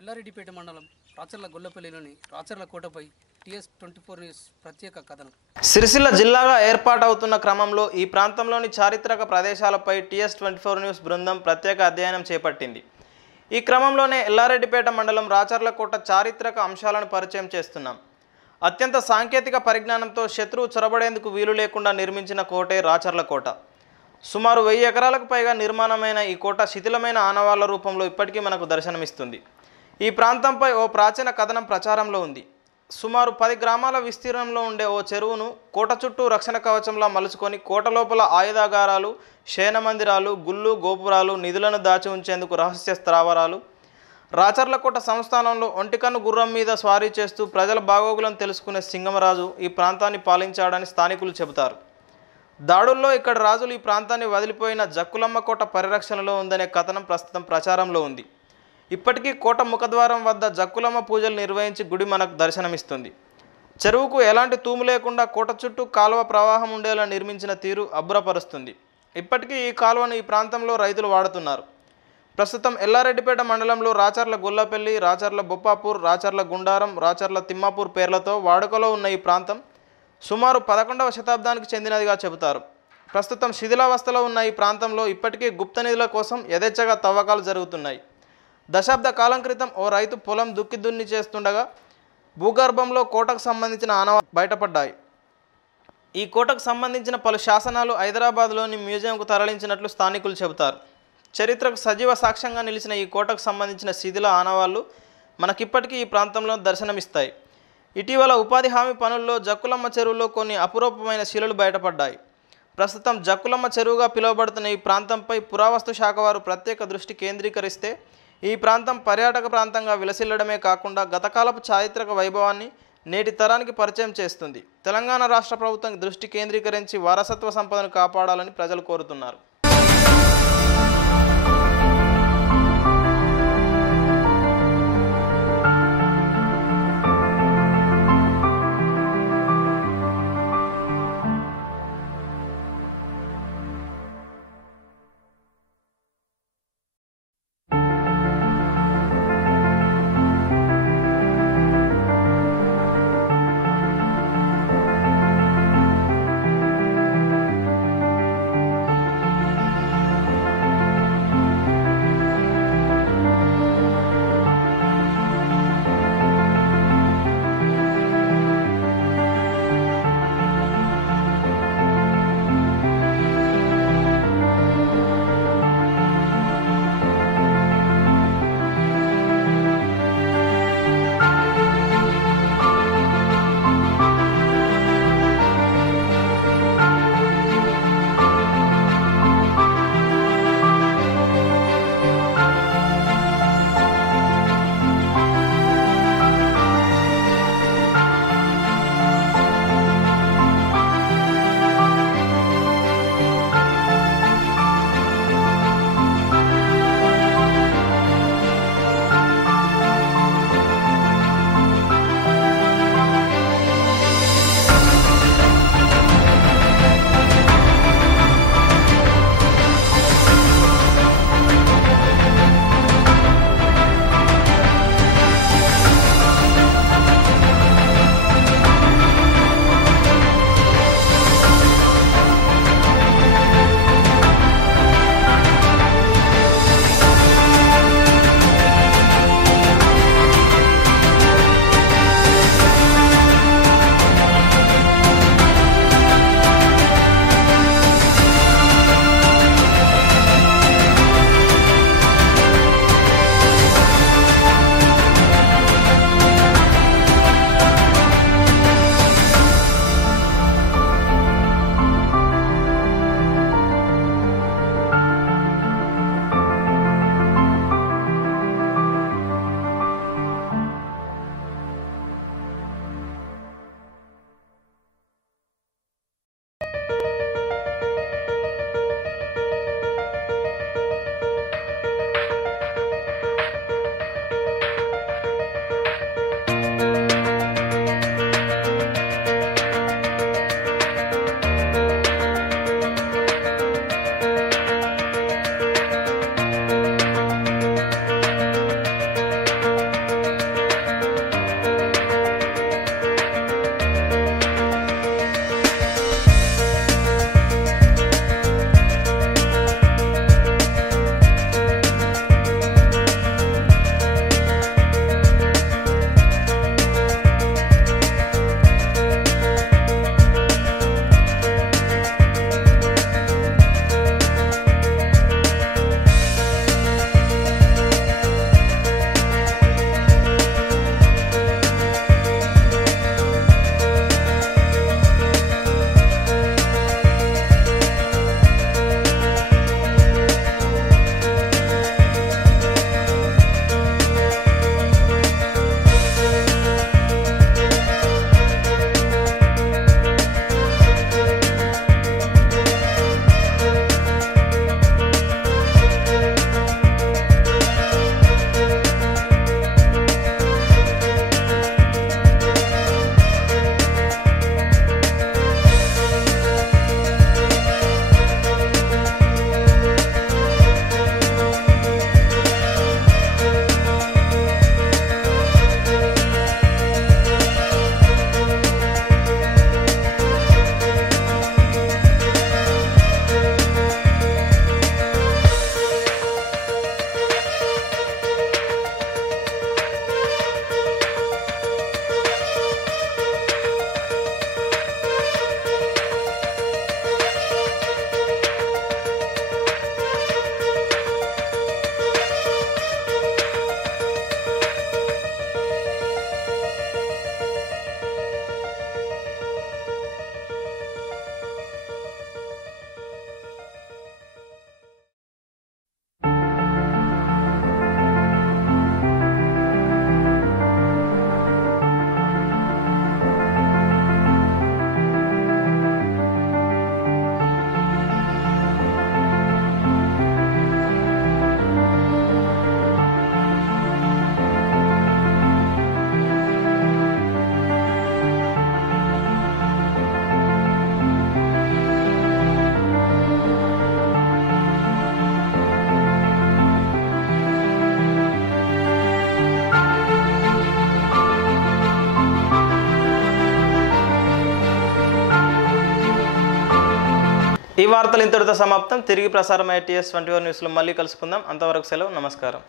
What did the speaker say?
ఎల్లారెడ్డిపేట మండలం Racharla గొల్లపల్లిలోని Racharla కోటపై TS24 news ప్రత్యేక కథనం. సిరిసిల్ల జిల్లాగా ఏర్పాటవుతున్న క్రమంలో ఈ ప్రాంతంలోని చారిత్రక ప్రదేశాలపై TS24 న్యూస్ బృందం ప్రత్యేక అధ్యయనం చేపట్టింది. ఈ క్రమంలోనే ఎల్లారెడ్డిపేట మండలం రాచర్ల కోట చారిత్రక అంశాలను పరిచయం చేస్తున్నాం. అత్యంత సాంకేతిక పరిజ్ఞానంతో శత్రువు చొరబడేందుకు వీలు లేకుండా నిర్మించిన కోటే రాచర్ల కోట. సుమారు 1000 ఎకరాలకు పైగా నిర్మాణమైన ఈ కోట శిథిలమైన ఆనవాళ్ల రూపంలో ఇప్పటికీ మనకు దర్శనమిస్తుంది. ఈ ప్రాంతంపై ఓ ప్రాచీన కథనం ప్రచారంలో ఉంది. సుమారు 10 గ్రామాల విస్తీర్ణంలో ఉండే ఓ చెరువును కోట చుట్టూ రక్షణ కవచంలా మలుచుకొని కోట లోపల ఆయుధాగారాలు, శయన మందిరాలు, గుళ్ళు, గోపురాలు, నిధులను దాచి ఉంచేందుకు రహస్య స్థావరాలు, రాచర్ల కోట సంస్థానంలో ఒంటికన్ను గుర్రం మీద స్వారీ చేస్తూ ప్రజల బాగోగులను తెలుసుకునే సింగమరాజు ఈ ప్రాంతాన్ని పాలించాడని స్థానికులు చెబుతారు. దాడుల్లో ఇక్కడ రాజులు ఈ ప్రాంతాన్ని వదిలిపోయిన జక్కులమ్మ కోట పరిరక్షణలో ఉందనే కథనం ప్రస్తుతం ప్రచారంలో ఉంది. ఇప్పటికీ కోట ముఖద్వారం వద్ద జక్కులమ్మ పూజలు నిర్వహించి గుడి మనకు దర్శనమిస్తుంది. చెరువుకు ఎలాంటి తూము లేకుండా కోట చుట్టూ కాలువ ప్రవాహం ఉండేలా నిర్మించిన తీరు అబ్బురపరుస్తుంది. ఇప్పటికీ ఈ కాలువను ఈ ప్రాంతంలో రైతులు వాడుతున్నారు. ప్రస్తుతం ఎల్లారెడ్డిపేట మండలంలో రాచర్ల గొల్లపల్లి, రాచర్ల బొప్పాపూర్, రాచర్ల గుండారం, రాచర్ల తిమ్మాపూర్ పేర్లతో వాడుకలో ఉన్న ఈ ప్రాంతం సుమారు 11వ శతాబ్దానికి చెందినదిగా చెబుతారు. ప్రస్తుతం శిథిలావస్థలో ఉన్న ఈ ప్రాంతంలో ఇప్పటికీ గుప్త నిధుల కోసం యథేచ్ఛగా తవ్వకాలు జరుగుతున్నాయి. దశాబ్ద కాలం క్రితం ఓ రైతు పొలం దుక్కి దున్ని చేస్తుండగా భూగర్భంలో కోటకు సంబంధించిన ఆనవాళ్లు బయటపడ్డాయి. ఈ కోటకు సంబంధించిన పలు శాసనాలు హైదరాబాద్లోని మ్యూజియంకు తరలించినట్లు స్థానికులు చెబుతారు. చరిత్రకు సజీవ సాక్ష్యంగా నిలిచిన ఈ కోటకు సంబంధించిన శిథిల ఆనవాళ్లు మనకిప్పటికీ ఈ ప్రాంతంలో దర్శనమిస్తాయి. ఇటీవల ఉపాధి హామీ పనుల్లో జక్కులమ్మ చెరువులో కొన్ని అపురూపమైన శిలలు బయటపడ్డాయి. ప్రస్తుతం జక్కులమ్మ చెరువుగా పిలువబడుతున్న ఈ ప్రాంతంపై పురావస్తు శాఖ వారు ప్రత్యేక దృష్టి కేంద్రీకరిస్తే ఈ ప్రాంతం పర్యాటక ప్రాంతంగా విలసిల్లడమే కాకుండా గతకాలపు చారిత్రక వైభవాన్ని నేటి తరానికి పరిచయం చేస్తుంది. తెలంగాణ రాష్ట్ర ప్రభుత్వం దృష్టి కేంద్రీకరించి వారసత్వ సంపదను కాపాడాలని ప్రజలు కోరుతున్నారు. ఈ వార్తలు ఇంతటితో సమాప్తం. తిరిగి ప్రసారమయ్యే TS24 న్యూస్లో మళ్ళీ కలుసుకుందాం. అంతవరకు సెలవు. నమస్కారం.